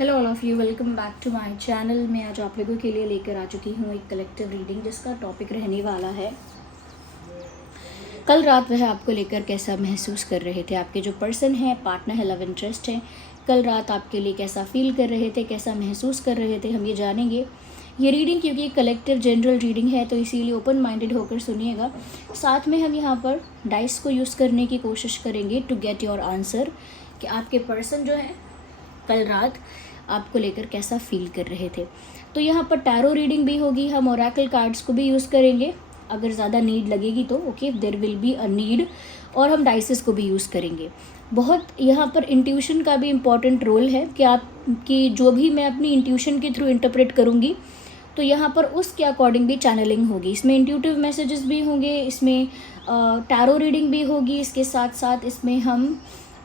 Hello all of you, welcome back to my channel. मैं आज आप लोगों के लिए लेकर आ चुकी हूँ एक कलेक्टिव रीडिंग जिसका टॉपिक रहने वाला है कल रात वह आपको लेकर कैसा महसूस कर रहे थे। आपके जो पर्सन है, पार्टनर है, लव इंटरेस्ट है, कल रात आपके लिए कैसा फील कर रहे थे, कैसा महसूस कर रहे थे, हम ये जानेंगे। ये रीडिंग क्योंकि एक कलेक्टिव जनरल रीडिंग है तो इसीलिए ओपन माइंडेड होकर सुनिएगा। साथ में हम यहाँ पर डाइस को यूज़ करने की कोशिश करेंगे टू गेट योर आंसर कि आपके पर्सन जो है कल रात आपको लेकर कैसा फील कर रहे थे। तो यहाँ पर टैरो रीडिंग भी होगी, हम ओरेकल कार्ड्स को भी यूज़ करेंगे अगर ज़्यादा नीड लगेगी तो, okay, there will be a need, और हम डाइसेस को भी यूज़ करेंगे। बहुत यहाँ पर इंट्यूशन का भी इम्पॉर्टेंट रोल है कि आपकी जो भी मैं अपनी इंट्यूशन के थ्रू इंटरप्रेट करूँगी तो यहाँ पर उसके अकॉर्डिंग भी चैनलिंग होगी। इसमें इंट्यूटिव मैसेजेस भी होंगे, इसमें टैरो रीडिंग भी होगी, इसके साथ साथ इसमें हम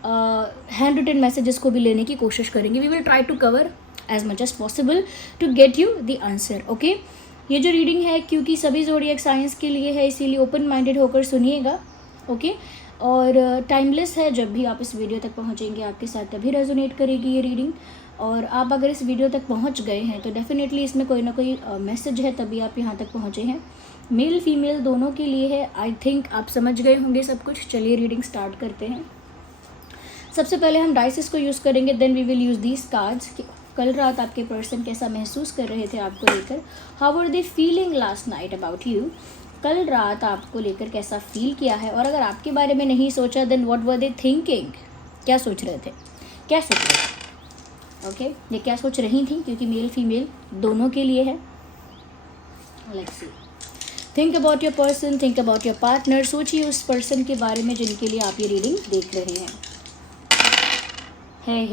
हैंड रिटन मैसेजेस को भी लेने की कोशिश करेंगे। We will try to cover as much as possible to get you the answer, okay. ये जो रीडिंग है क्योंकि सभी ज़ोडिएक साइंस के लिए है इसीलिए ओपन माइंडेड होकर सुनिएगा, ओके। और टाइमलेस है, जब भी आप इस वीडियो तक पहुंचेंगे आपके साथ तभी रेजोनेट करेगी ये रीडिंग। और आप अगर इस वीडियो तक पहुंच गए हैं तो डेफिनेटली इसमें कोई ना कोई मैसेज है तभी आप यहाँ तक पहुँचे हैं। मेल फीमेल दोनों के लिए है। आई थिंक आप समझ गए होंगे सब कुछ। चलिए रीडिंग स्टार्ट करते हैं। सबसे पहले हम डाइसेस को यूज़ करेंगे, then we will use these cards कि कल रात आपके पर्सन कैसा महसूस कर रहे थे आपको लेकर। How were they feeling last night about you. कल रात आपको लेकर कैसा फील किया है, और अगर आपके बारे में नहीं सोचा then what were they thinking, क्या सोच रहे थे, क्या सोच रहे थे, ओके। ये क्या सोच रही थी क्योंकि मेल फीमेल दोनों के लिए है। Let's see. Think about your person, think about your partner. सोचिए उस पर्सन के बारे में जिनके लिए आप ये रीडिंग देख रहे हैं। है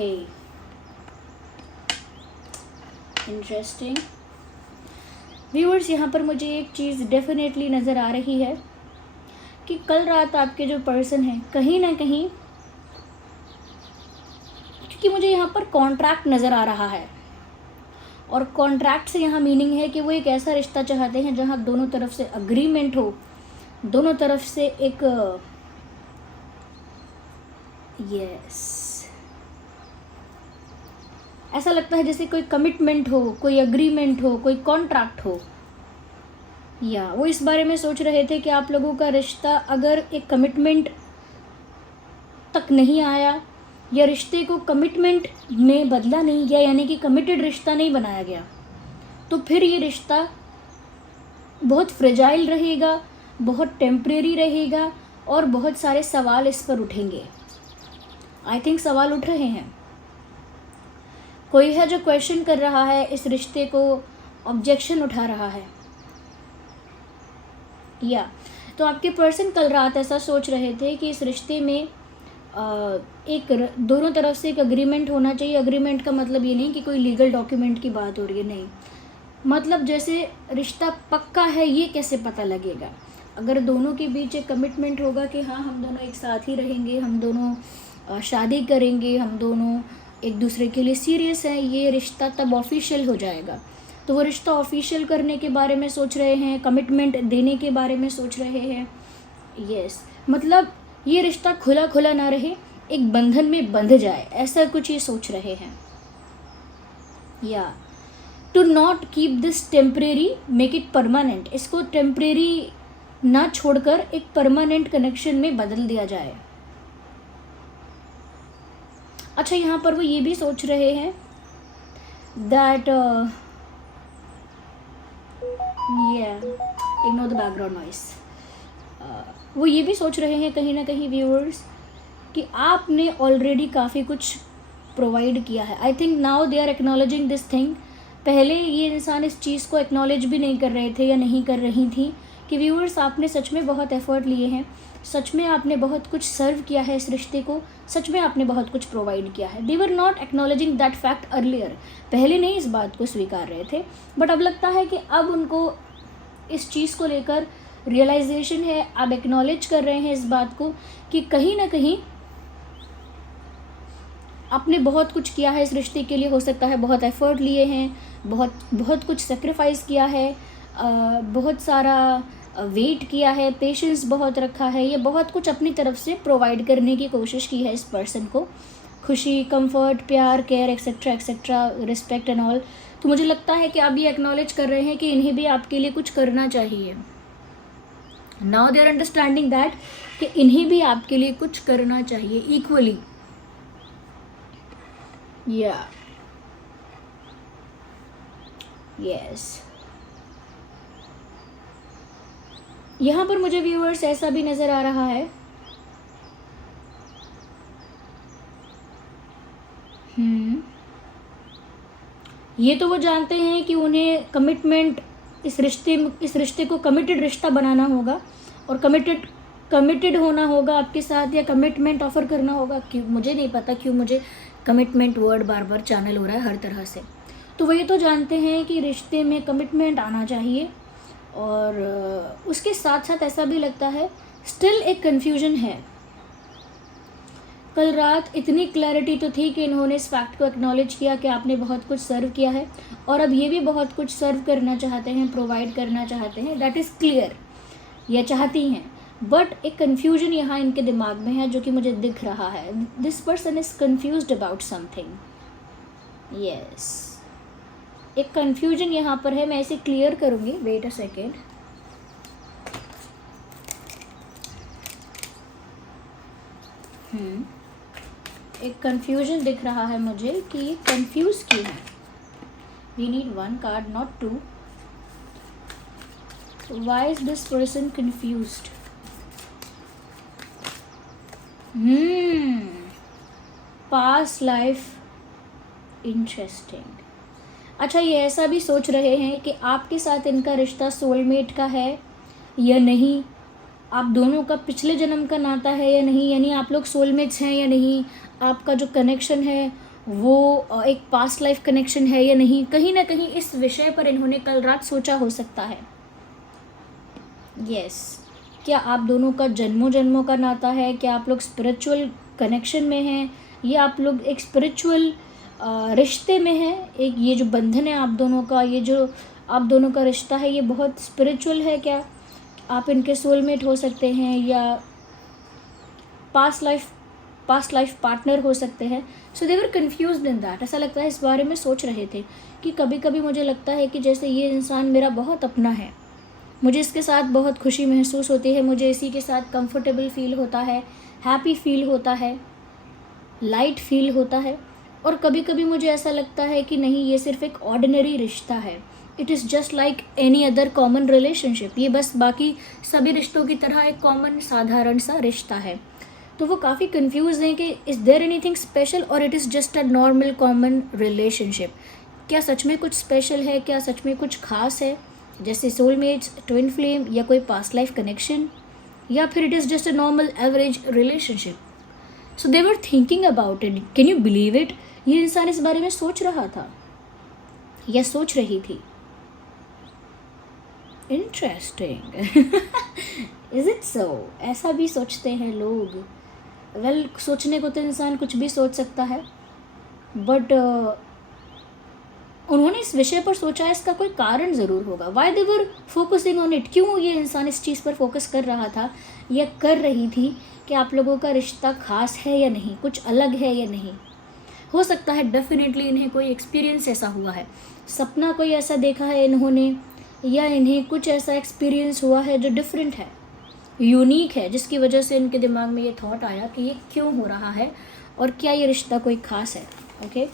इंटरेस्टिंग व्यूअर्स, यहाँ पर मुझे एक चीज़ डेफिनेटली नज़र आ रही है कि कल रात आपके जो पर्सन है कहीं ना कहीं, क्योंकि मुझे यहाँ पर कॉन्ट्रैक्ट नज़र आ रहा है, और कॉन्ट्रैक्ट से यहाँ मीनिंग है कि वो एक ऐसा रिश्ता चाहते हैं जहाँ दोनों तरफ से अग्रीमेंट हो, दोनों तरफ से एक ऐसा लगता है जैसे कोई कमिटमेंट हो, कोई अग्रीमेंट हो, कोई कॉन्ट्रैक्ट हो। या वो इस बारे में सोच रहे थे कि आप लोगों का रिश्ता अगर एक कमिटमेंट तक नहीं आया या रिश्ते को कमिटमेंट में बदला नहीं गया, यानी कि कमिटेड रिश्ता नहीं बनाया गया, तो फिर ये रिश्ता बहुत फ्रेजाइल रहेगा, बहुत टेम्परेरी रहेगा और बहुत सारे सवाल इस पर उठेंगे। आई थिंक सवाल उठ रहे हैं। कोई है जो क्वेश्चन कर रहा है इस रिश्ते को, ऑब्जेक्शन उठा रहा है। या तो आपके पर्सन कल रात ऐसा सोच रहे थे कि इस रिश्ते में एक दोनों तरफ से एक अग्रीमेंट होना चाहिए। अग्रीमेंट का मतलब ये नहीं कि कोई लीगल डॉक्यूमेंट की बात हो रही है, नहीं। मतलब जैसे रिश्ता पक्का है ये कैसे पता लगेगा। अगर दोनों के बीच एक कमिटमेंट होगा कि हाँ हम दोनों एक साथ ही रहेंगे, हम दोनों शादी करेंगे, हम दोनों एक दूसरे के लिए सीरियस है, ये रिश्ता तब ऑफिशियल हो जाएगा। तो वो रिश्ता ऑफिशियल करने के बारे में सोच रहे हैं, कमिटमेंट देने के बारे में सोच रहे हैं। यस, मतलब ये रिश्ता खुला खुला ना रहे, एक बंधन में बंध जाए, ऐसा कुछ ये सोच रहे हैं। या to not keep this temporary, make it permanent. इसको टेम्परेरी ना छोड़कर एक परमानेंट कनेक्शन में बदल दिया जाए। अच्छा, यहाँ पर वो ये भी सोच रहे हैं that ignore the background noise. वो ये भी सोच रहे हैं कहीं ना कहीं व्यूअर्स कि आपने ऑलरेडी काफ़ी कुछ प्रोवाइड किया है। I think now they are acknowledging this thing. पहले ये इंसान इस चीज़ को एक्नॉलेज भी नहीं कर रहे थे या नहीं कर रही थी कि व्यूअर्स आपने सच में बहुत एफर्ट लिए हैं, सच में आपने बहुत कुछ सर्व किया है इस रिश्ते को, सच में आपने बहुत कुछ प्रोवाइड किया है। They were not acknowledging that fact earlier. पहले नहीं इस बात को स्वीकार रहे थे, बट अब लगता है कि अब उनको इस चीज़ को लेकर रियलाइजेशन है, अब एक्नॉलेज कर रहे हैं इस बात को कि कहीं ना कहीं आपने बहुत कुछ किया है इस रिश्ते के लिए। हो सकता है बहुत एफर्ट लिए हैं, बहुत कुछ सेक्रीफाइस किया है, बहुत सारा वेट किया है, पेशेंस बहुत रखा है, ये बहुत कुछ अपनी तरफ से प्रोवाइड करने की कोशिश की है इस पर्सन को। खुशी, कंफर्ट, प्यार, care etcetera etcetera, respect and all. तो मुझे लगता है कि आप ये एक्नॉलेज कर रहे हैं कि इन्हें भी आपके लिए कुछ करना चाहिए। Now they are understanding that कि इन्हें भी आपके लिए कुछ करना चाहिए इक्वली। या यस, यहाँ पर मुझे व्यूअर्स ऐसा भी नज़र आ रहा है ये तो वो जानते हैं कि उन्हें कमिटमेंट, इस रिश्ते को कमिटेड रिश्ता बनाना होगा और कमिटेड होना होगा आपके साथ, या कमिटमेंट ऑफर करना होगा। क्यों मुझे नहीं पता क्यों मुझे कमिटमेंट वर्ड बार बार चैनल हो रहा है हर तरह से। तो वो ये तो जानते हैं कि रिश्ते में कमिटमेंट आना चाहिए, और उसके साथ साथ ऐसा भी लगता है स्टिल एक कन्फ्यूजन है। कल रात इतनी क्लैरिटी तो थी कि इन्होंने इस फैक्ट को एक्नॉलेज किया कि आपने बहुत कुछ सर्व किया है और अब ये भी बहुत कुछ सर्व करना चाहते हैं, प्रोवाइड करना चाहते हैं, दैट इज़ क्लियर, या चाहती हैं। बट एक कन्फ्यूजन यहाँ इनके दिमाग में है जो कि मुझे दिख रहा है। This person is confused about something. Yes, एक कन्फ्यूजन यहाँ पर है, मैं इसे क्लियर करूँगी, वेट अ सेकेंड। एक कन्फ्यूजन दिख रहा है मुझे कि ये कन्फ्यूज़ क्यों है। We need one card not two. Why is this person confused? Past life interesting. अच्छा, ये ऐसा भी सोच रहे हैं कि आपके साथ इनका रिश्ता सोलमेट का है या नहीं, आप दोनों का पिछले जन्म का नाता है या नहीं, यानी आप लोग सोलमेट्स हैं या नहीं, आपका जो कनेक्शन है वो एक पास्ट लाइफ कनेक्शन है या नहीं। कहीं ना कहीं इस विषय पर इन्होंने कल रात सोचा हो सकता है। यस, क्या आप दोनों का जन्मों जन्मों का नाता है, क्या आप लोग स्पिरिचुअल कनेक्शन में हैं, या आप लोग एक स्पिरिचुअल रिश्ते में हैं। एक ये जो बंधन है आप दोनों का, ये जो आप दोनों का रिश्ता है, ये बहुत स्पिरिचुअल है। क्या आप इनके सोलमेट हो सकते हैं या पास्ट लाइफ पार्टनर हो सकते हैं। सो they were confused in that. ऐसा लगता है इस बारे में सोच रहे थे कि कभी कभी मुझे लगता है कि जैसे ये इंसान मेरा बहुत अपना है, मुझे इसके साथ बहुत खुशी महसूस होती है, मुझे इसी के साथ कंफर्टेबल फील होता है, हैप्पी फील होता है, लाइट फील होता है। और कभी कभी मुझे ऐसा लगता है कि नहीं, ये सिर्फ एक ऑर्डिनरी रिश्ता है, it is just like any other common relationship. ये बस बाकी सभी रिश्तों की तरह एक कॉमन साधारण सा रिश्ता है। तो वो काफ़ी कंफ्यूज हैं कि इज़ देयर एनीथिंग स्पेशल और it is just a normal common relationship. क्या सच में कुछ स्पेशल है, क्या सच में कुछ खास है, जैसे सोलमेट्स, ट्विन फ्लेम, या कोई पास्ट लाइफ कनेक्शन, या फिर it is just a normal average relationship. So they were thinking about it. Can you believe it? ये इंसान इस बारे में सोच रहा था या सोच रही थी। इंटरेस्टिंग। Is it so? ऐसा भी सोचते हैं लोग। वेल, सोचने को तो इंसान कुछ भी सोच सकता है, बट उन्होंने इस विषय पर सोचा है, इसका कोई कारण ज़रूर होगा। Why they were focusing on it? क्यों ये इंसान इस चीज़ पर फोकस कर रहा था या कर रही थी कि आप लोगों का रिश्ता खास है या नहीं, कुछ अलग है या नहीं। हो सकता है डेफिनेटली इन्हें कोई एक्सपीरियंस ऐसा हुआ है, सपना कोई ऐसा देखा है इन्होंने, या इन्हें कुछ ऐसा एक्सपीरियंस हुआ है जो डिफरेंट है, यूनिक है, जिसकी वजह से इनके दिमाग में ये थॉट आया कि ये क्यों हो रहा है और क्या ये रिश्ता कोई ख़ास है। ओके,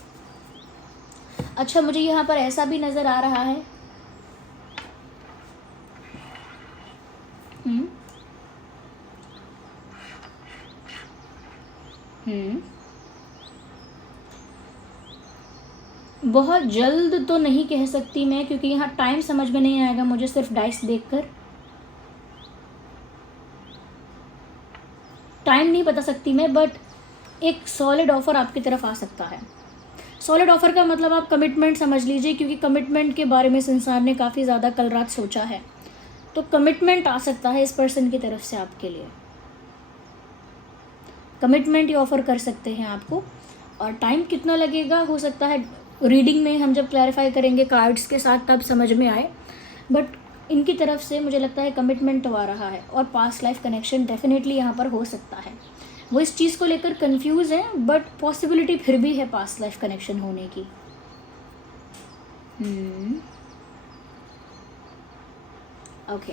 अच्छा, मुझे यहाँ पर ऐसा भी नज़र आ रहा है बहुत जल्द तो नहीं कह सकती मैं, क्योंकि यहाँ टाइम समझ में नहीं आएगा मुझे सिर्फ डाइस देखकर। टाइम नहीं बता सकती मैं, बट एक सॉलिड ऑफ़र आपकी तरफ आ सकता है। सॉलिड ऑफ़र का मतलब आप कमिटमेंट समझ लीजिए, क्योंकि कमिटमेंट के बारे में इस इंसान ने काफ़ी ज़्यादा कल रात सोचा है। तो कमिटमेंट आ सकता है इस पर्सन की तरफ से आपके लिए। कमिटमेंट ही ऑफ़र कर सकते हैं आपको। और टाइम कितना लगेगा, हो सकता है रीडिंग में हम जब क्लैरिफाई करेंगे कार्ड्स के साथ तब समझ में आए, बट इनकी तरफ से मुझे लगता है कमिटमेंट तो आ रहा है और पास्ट लाइफ कनेक्शन डेफिनेटली यहाँ पर हो सकता है। वो इस चीज़ को लेकर कंफ्यूज है, बट पॉसिबिलिटी फिर भी है पास्ट लाइफ कनेक्शन होने की। Okay,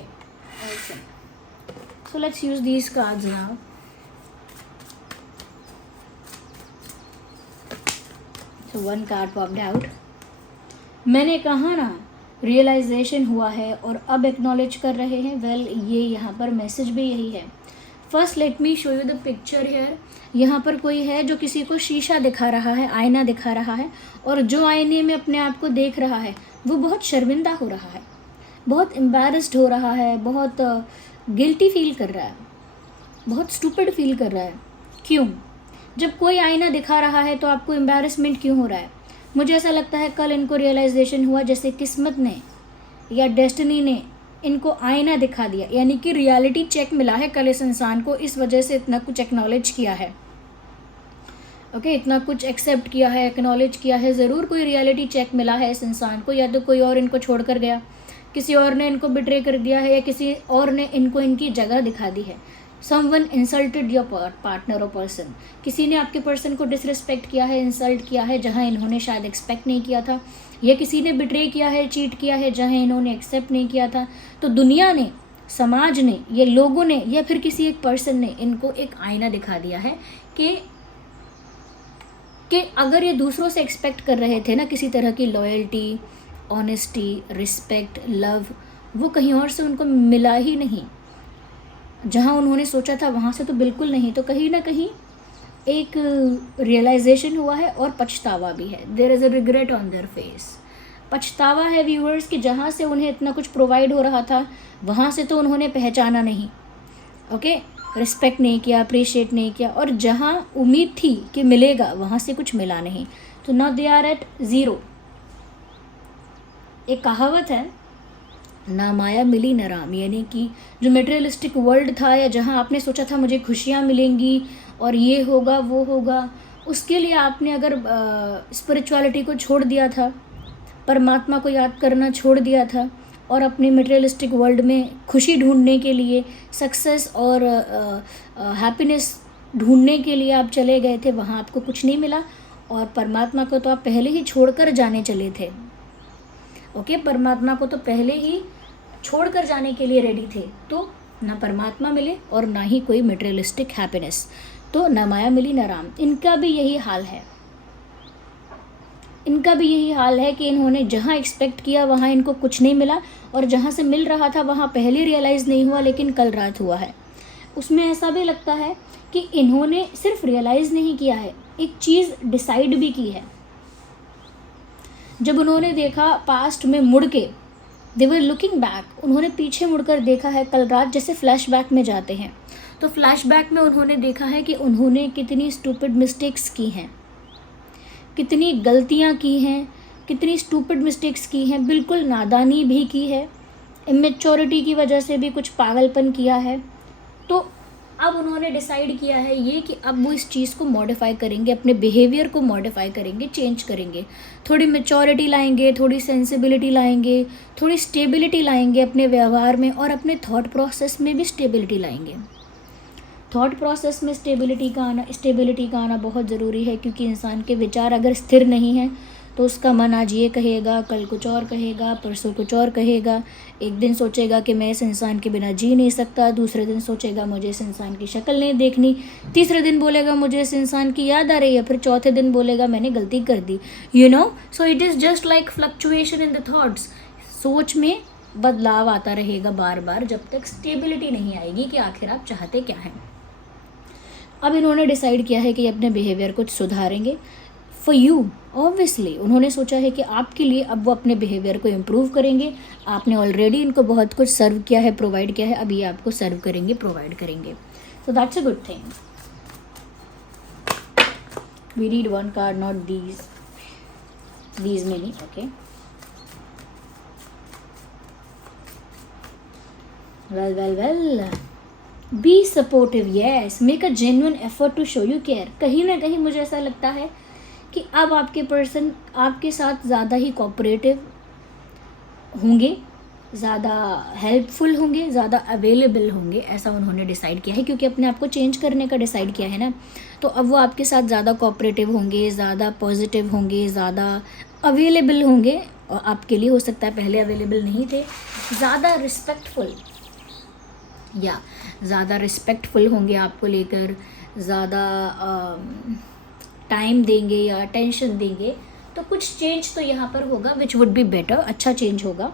so let's use these cards now. So one card popped out. मैंने कहा ना रियलाइजेशन हुआ है और अब एक्नॉलेज कर रहे हैं। वेल, ये यहाँ पर मैसेज भी यही है। First let me show you the picture here. यहाँ पर कोई है जो किसी को शीशा दिखा रहा है, आईना दिखा रहा है, और जो आईने में अपने आप को देख रहा है वो बहुत शर्मिंदा हो रहा है, बहुत एम्बैरेस्ड हो रहा है, बहुत गिल्टी फील कर रहा है, बहुत स्टूपिड फील कर रहा है। क्यों? जब कोई आईना दिखा रहा है तो आपको एम्बैरेसमेंट क्यों हो रहा है? मुझे ऐसा लगता है कल इनको रियलाइजेशन हुआ, जैसे किस्मत ने या डेस्टिनी ने इनको आईना दिखा दिया, यानी कि रियलिटी चेक मिला है कल इस इंसान को, इस वजह से इतना कुछ एक्नॉलेज किया है। ओके, इतना कुछ एक्सेप्ट किया है, एक्नॉलेज किया है। ज़रूर कोई रियलिटी चेक मिला है इस इंसान को, या तो कोई और इनको छोड़ कर गया, किसी और ने इनको बिट्रे कर दिया है, या किसी और ने इनको इनकी जगह दिखा दी है। समवन इंसल्टेड योर पार्टनर और पर्सन। किसी ने आपके पर्सन को डिसरिस्पेक्ट किया है, इंसल्ट किया है जहाँ इन्होंने शायद एक्सपेक्ट नहीं किया था, या किसी ने बिट्रे किया है, चीट किया है जहाँ इन्होंने एक्सेप्ट नहीं किया था। तो दुनिया ने, समाज ने, ये लोगों ने, या फिर किसी एक पर्सन ने इनको एक आईना दिखा दिया है कि अगर ये दूसरों से एक्सपेक्ट कर रहे थे ना किसी तरह की लॉयल्टी, ऑनेस्टी, रिस्पेक्ट, लव, वो कहीं और से उनको मिला ही नहीं। जहाँ उन्होंने सोचा था वहाँ से तो बिल्कुल नहीं। तो कहीं ना कहीं एक रियलाइजेशन हुआ है और पछतावा भी है। There is a regret on their face. पछतावा है व्यूअर्स कि जहाँ से उन्हें इतना कुछ प्रोवाइड हो रहा था वहाँ से तो उन्होंने पहचाना नहीं, ओके, रिस्पेक्ट नहीं किया, अप्रिशिएट नहीं किया, और जहाँ उम्मीद थी कि मिलेगा वहाँ से कुछ मिला नहीं। तो now they are at zero. एक कहावत है, ना माया मिली न राम, यानी कि जो मटेरियलिस्टिक वर्ल्ड था, या जहाँ आपने सोचा था मुझे खुशियाँ मिलेंगी और ये होगा वो होगा, उसके लिए आपने अगर स्पिरिचुअलिटी को छोड़ दिया था, परमात्मा को याद करना छोड़ दिया था, और अपने मटेरियलिस्टिक वर्ल्ड में खुशी ढूंढने के लिए, सक्सेस और हैप्पीनेस ढूंढने के लिए आप चले गए थे, वहाँ आपको कुछ नहीं मिला। और परमात्मा को तो आप पहले ही छोड़कर जाने चले थे, ओके, परमात्मा को तो पहले ही छोड़कर जाने के लिए रेडी थे। तो ना परमात्मा मिले और ना ही कोई मटेरियलिस्टिक हैप्पीनेस, तो ना माया मिली ना राम। इनका भी यही हाल है, इनका भी यही हाल है कि इन्होंने जहाँ एक्सपेक्ट किया वहाँ इनको कुछ नहीं मिला, और जहाँ से मिल रहा था वहाँ पहले रियलाइज़ नहीं हुआ लेकिन कल रात हुआ है। उसमें ऐसा भी लगता है कि इन्होंने सिर्फ रियलाइज़ नहीं किया है, एक चीज़ डिसाइड भी की है। जब उन्होंने देखा पास्ट में मुड़ के, दे वर लुकिंग बैक, उन्होंने पीछे मुड़कर देखा है कल रात, जैसे फ्लैशबैक में जाते हैं तो फ्लैशबैक में उन्होंने देखा है कि उन्होंने कितनी स्टूपिड मिस्टेक्स की हैं, कितनी गलतियां की हैं, कितनी स्टूपिड मिस्टेक्स की हैं, बिल्कुल नादानी भी की है, इमेच्योरिटी की वजह से भी कुछ पागलपन किया है। तो अब उन्होंने डिसाइड किया है ये कि अब वो इस चीज़ को मॉडिफाई करेंगे, अपने बिहेवियर को मॉडिफाई करेंगे, चेंज करेंगे, थोड़ी मैच्योरिटी लाएंगे, थोड़ी सेंसिबिलिटी लाएंगे, थोड़ी स्टेबिलिटी लाएंगे अपने व्यवहार में, और अपने थॉट प्रोसेस में भी स्टेबिलिटी लाएंगे। थॉट प्रोसेस में स्टेबिलिटी का आना बहुत ज़रूरी है, क्योंकि इंसान के विचार अगर स्थिर नहीं हैं तो उसका मन आज ये कहेगा, कल कुछ और कहेगा, परसों कुछ और कहेगा। एक दिन सोचेगा कि मैं इस इंसान के बिना जी नहीं सकता, दूसरे दिन सोचेगा मुझे इस इंसान की शक्ल नहीं देखनी, तीसरे दिन बोलेगा मुझे इस इंसान की याद आ रही है, फिर चौथे दिन बोलेगा मैंने गलती कर दी। You know, so it is just like fluctuation in the thoughts. सोच में बदलाव आता रहेगा बार बार जब तक स्टेबिलिटी नहीं आएगी कि आखिर आप चाहते क्या हैं। अब इन्होंने डिसाइड किया है कि अपने बिहेवियर को सुधारेंगे फॉर यू। ऑब्वियसली उन्होंने सोचा है कि आपके लिए अब वो अपने बिहेवियर को इम्प्रूव करेंगे। आपने ऑलरेडी इनको बहुत कुछ सर्व किया है, प्रोवाइड किया है, अब ये आपको सर्व करेंगे, प्रोवाइड करेंगे। So that's a good thing. We read one card, not these many, okay. well be supportive, yes, make a genuine effort to show you care। कहीं ना कहीं मुझे ऐसा लगता है कि अब आपके पर्सन आपके साथ ज़्यादा ही कोऑपरेटिव होंगे, ज़्यादा हेल्पफुल होंगे, ज़्यादा अवेलेबल होंगे, ऐसा उन्होंने डिसाइड किया है, क्योंकि अपने आप को चेंज करने का डिसाइड किया है ना। तो अब वो आपके साथ ज़्यादा कोऑपरेटिव होंगे, ज़्यादा पॉजिटिव होंगे, ज़्यादा अवेलेबल होंगे, और आपके लिए हो सकता है पहले अवेलेबल नहीं थे, ज़्यादा रिस्पेक्टफुल होंगे आपको लेकर, ज़्यादा टाइम देंगे या अटेंशन देंगे। तो कुछ चेंज तो यहाँ पर होगा विच वुड बी बेटर, अच्छा चेंज होगा।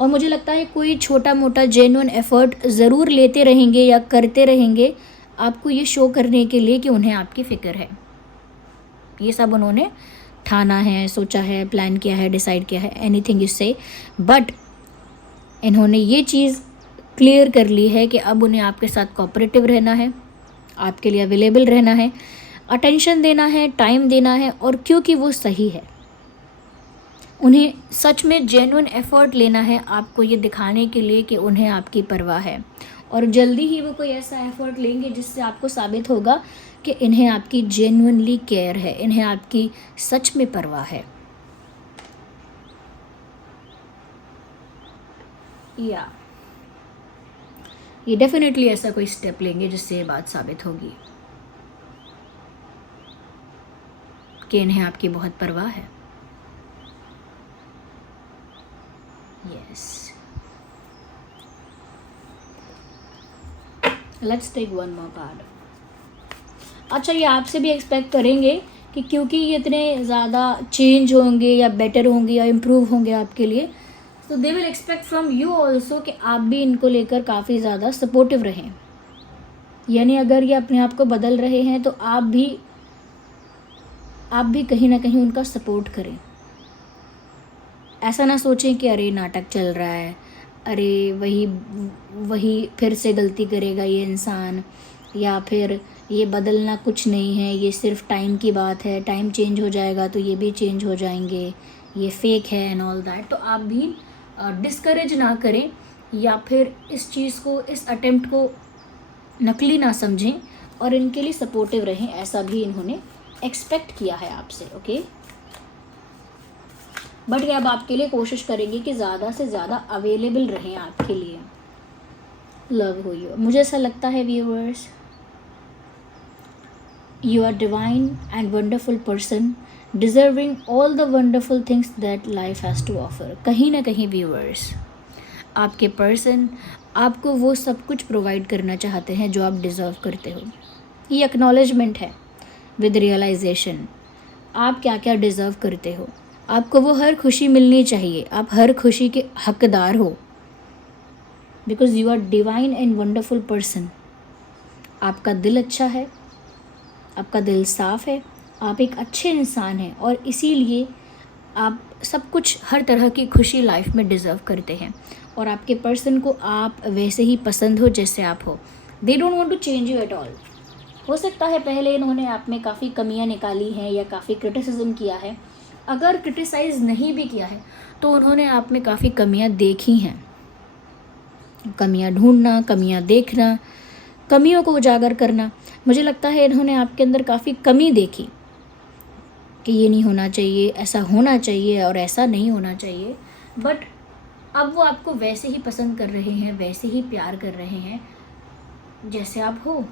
और मुझे लगता है कोई छोटा मोटा जेन्युइन एफर्ट ज़रूर लेते रहेंगे या करते रहेंगे, आपको ये शो करने के लिए कि उन्हें आपकी फ़िक्र है। ये सब उन्होंने ठाना है, सोचा है, प्लान किया है, डिसाइड किया है, एनीथिंग यू से, बट इन्होंने ये चीज़ क्लियर कर ली है कि अब उन्हें आपके साथ कोऑपरेटिव रहना है, आपके लिए अवेलेबल रहना है, अटेंशन देना है, टाइम देना है, और क्योंकि वो सही है, उन्हें सच में जेन्युइन एफर्ट लेना है आपको ये दिखाने के लिए कि उन्हें आपकी परवाह है। और जल्दी ही वो कोई ऐसा एफर्ट लेंगे जिससे आपको साबित होगा कि इन्हें आपकी जेन्युइनली केयर है, इन्हें आपकी सच में परवाह है। या ये डेफिनेटली ऐसा कोई स्टेप लेंगे जिससे ये बात साबित होगी कि इन्हें आपकी बहुत परवाह है। Yes, let's take one more card. अच्छा, ये आपसे भी एक्सपेक्ट करेंगे कि क्योंकि ये इतने ज़्यादा चेंज होंगे या बेटर होंगे या इम्प्रूव होंगे आपके लिए, तो they will expect from you also कि आप भी इनको लेकर काफ़ी ज़्यादा सपोर्टिव रहें। यानी अगर ये अपने आप को बदल रहे हैं तो आप भी कहीं ना कहीं उनका सपोर्ट करें। ऐसा ना सोचें कि अरे नाटक चल रहा है, अरे वही फिर से गलती करेगा ये इंसान, या फिर ये बदलना कुछ नहीं है, ये सिर्फ टाइम की बात है, टाइम चेंज हो जाएगा तो ये भी चेंज हो जाएंगे, ये फेक है एंड ऑल दैट। तो आप भी डिस्करेज ना करें या फिर इस चीज़ को, इस अटेम्प्ट को नकली ना समझें और इनके लिए सपोर्टिव रहें, ऐसा भी इन्होंने एक्सपेक्ट किया है आपसे। ओके, बट ये अब आपके लिए कोशिश करेंगे कि ज़्यादा से ज़्यादा अवेलेबल रहें आपके लिए। लव हो यू, मुझे ऐसा लगता है viewers, you are divine and wonderful person deserving all the wonderful things that life has to offer. कहीं ना कहीं व्यूअर्स, आपके पर्सन आपको वो सब कुछ प्रोवाइड करना चाहते हैं जो आप डिज़र्व करते हो। ये एक्नॉलेजमेंट है विद रियलाइजेशन, आप क्या क्या डिज़र्व करते हो, आपको वो हर खुशी मिलनी चाहिए, आप हर खुशी के हकदार हो, because you are divine and wonderful person. आपका दिल अच्छा है, आपका दिल साफ़ है, आप एक अच्छे इंसान हैं, और इसीलिए आप सब कुछ, हर तरह की खुशी लाइफ में डिज़र्व करते हैं। और आपके पर्सन को आप वैसे ही पसंद हो जैसे आप हो। They don't want to change you at all. हो सकता है पहले इन्होंने आप में काफ़ी कमियां निकाली हैं या काफ़ी क्रिटिसिज्म किया है। अगर क्रिटिसाइज़ नहीं भी किया है तो उन्होंने आप में काफ़ी कमियां देखी हैं। कमियां ढूंढना, कमियां देखना, कमियों को उजागर करना, मुझे लगता है इन्होंने आपके अंदर काफ़ी कमी देखी कि ये नहीं होना चाहिए, ऐसा होना चाहिए और ऐसा नहीं होना चाहिए। बट अब वो आपको वैसे ही पसंद कर रहे हैं, वैसे ही प्यार कर रहे हैं जैसे आप हो।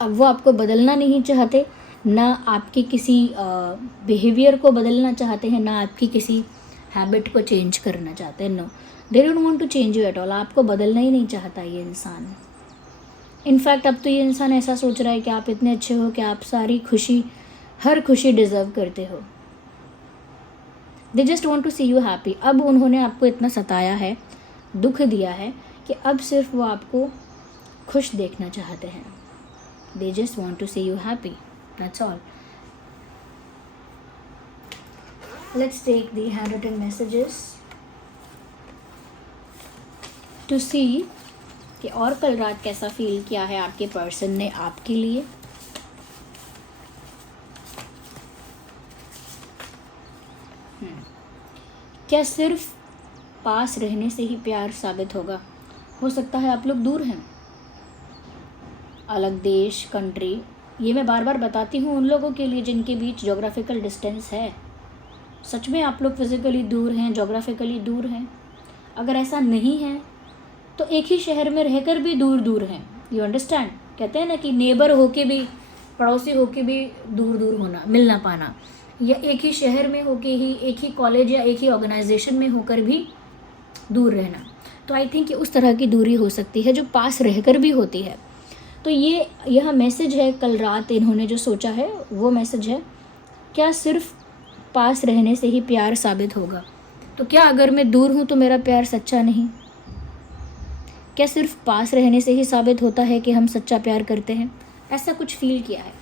अब वो आपको बदलना नहीं चाहते, ना आपके किसी बिहेवियर को बदलना चाहते हैं, ना आपकी किसी हैबिट को चेंज करना चाहते हैं। No, they don't want to change you at all. आपको बदलना ही नहीं चाहता ये इंसान। इनफैक्ट अब तो ये इंसान ऐसा सोच रहा है कि आप इतने अच्छे हो कि आप सारी खुशी, हर खुशी डिज़र्व करते हो। They just want to see you happy. अब उन्होंने आपको इतना सताया है, दुख दिया है कि अब सिर्फ वो आपको खुश देखना चाहते हैं। They just want to see you happy, that's all. Let's take the hand written messages to see कि और कल रात कैसा फील किया है आपके पर्सन ने आपके लिए। क्या सिर्फ पास रहने से ही प्यार साबित होगा? हो सकता है आप लोग दूर हैं, अलग देश, कंट्री। ये मैं बार बार बताती हूँ उन लोगों के लिए जिनके बीच ज्योग्राफिकल डिस्टेंस है। सच में आप लोग फिज़िकली दूर हैं, जोग्राफिकली दूर हैं? अगर ऐसा नहीं है तो एक ही शहर में रहकर भी दूर दूर हैं। You understand? कहते हैं ना कि नेबर होके भी, पड़ोसी होके भी दूर दूर होना, मिल ना पाना, या एक ही शहर में होके ही, एक ही कॉलेज या एक ही ऑर्गेनाइजेशन में होकर भी दूर रहना। तो आई थिंक उस तरह की दूरी हो सकती है जो पास रहकर भी होती है। तो यह मैसेज है, कल रात इन्होंने जो सोचा है वो मैसेज है, क्या सिर्फ पास रहने से ही प्यार साबित होगा? तो क्या अगर मैं दूर हूँ तो मेरा प्यार सच्चा नहीं? क्या सिर्फ पास रहने से ही साबित होता है कि हम सच्चा प्यार करते हैं? ऐसा कुछ फील किया है।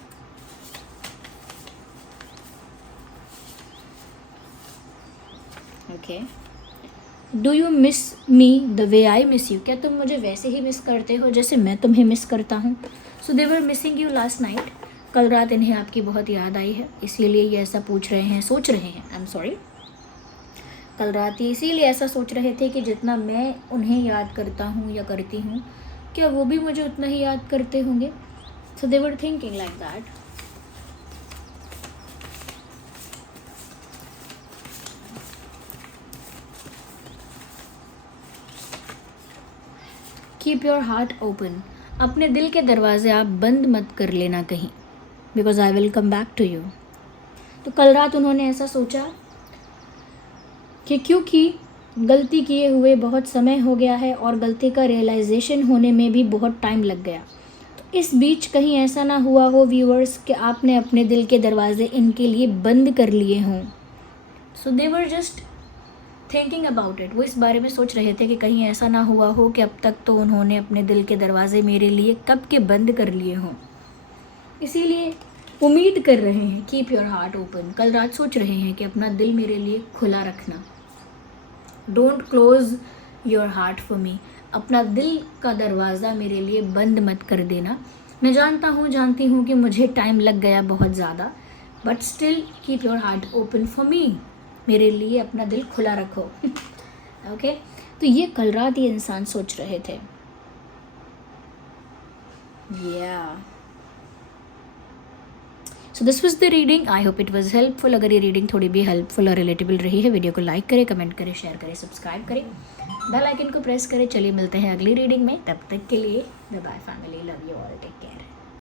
Okay, do you miss me the way I miss you? क्या तुम मुझे वैसे ही मिस करते हो जैसे मैं तुम्हें मिस करता हूँ? So they were missing you last night. कल रात इन्हें आपकी बहुत याद आई है, इसीलिए ये ऐसा पूछ रहे हैं, सोच रहे हैं, आई एम सॉरी, कल रात ये इसीलिए ऐसा सोच रहे थे कि जितना मैं उन्हें याद करता हूँ या करती हूँ, क्या वो भी मुझे उतना ही याद करते होंगे? So they were thinking like that. Keep your heart open. अपने दिल के दरवाजे आप बंद मत कर लेना कहीं, because I will come back to you. तो कल रात उन्होंने ऐसा सोचा कि क्योंकि गलती किए हुए बहुत समय हो गया है और गलती का रियलाइजेशन होने में भी बहुत टाइम लग गया, तो इस बीच कहीं ऐसा ना हुआ हो व्यूअर्स कि आपने अपने दिल के दरवाजे इनके लिए बंद कर लिए हों। So they were just thinking about it. वो इस बारे में सोच रहे थे कि कहीं ऐसा ना हुआ हो कि अब तक तो उन्होंने अपने दिल के दरवाजे मेरे लिए कब के बंद कर लिए हों, इसीलिए उम्मीद कर रहे हैं। Keep your heart open. कल रात सोच रहे हैं कि अपना दिल मेरे लिए खुला रखना। Don't close your heart for me. अपना दिल का दरवाज़ा मेरे लिए बंद मत कर देना। मैं जानती हूँ कि मुझे टाइम लग गया बहुत ज़्यादा, but still keep your heart open for me. मेरे लिए अपना दिल खुला रखो। ओके, तो ये कल रात ये इंसान सोच रहे थे। So this was the reading. I hope it was helpful. अगर ये रीडिंग थोड़ी भी हेल्पफुल और रिलेटेबल रही है, वीडियो को लाइक करें, कमेंट करें, शेयर करें, सब्सक्राइब करें, बेल आइकन को प्रेस करें। चलिए मिलते हैं अगली रीडिंग में, तब तक के लिए bye bye family, love you all, take care.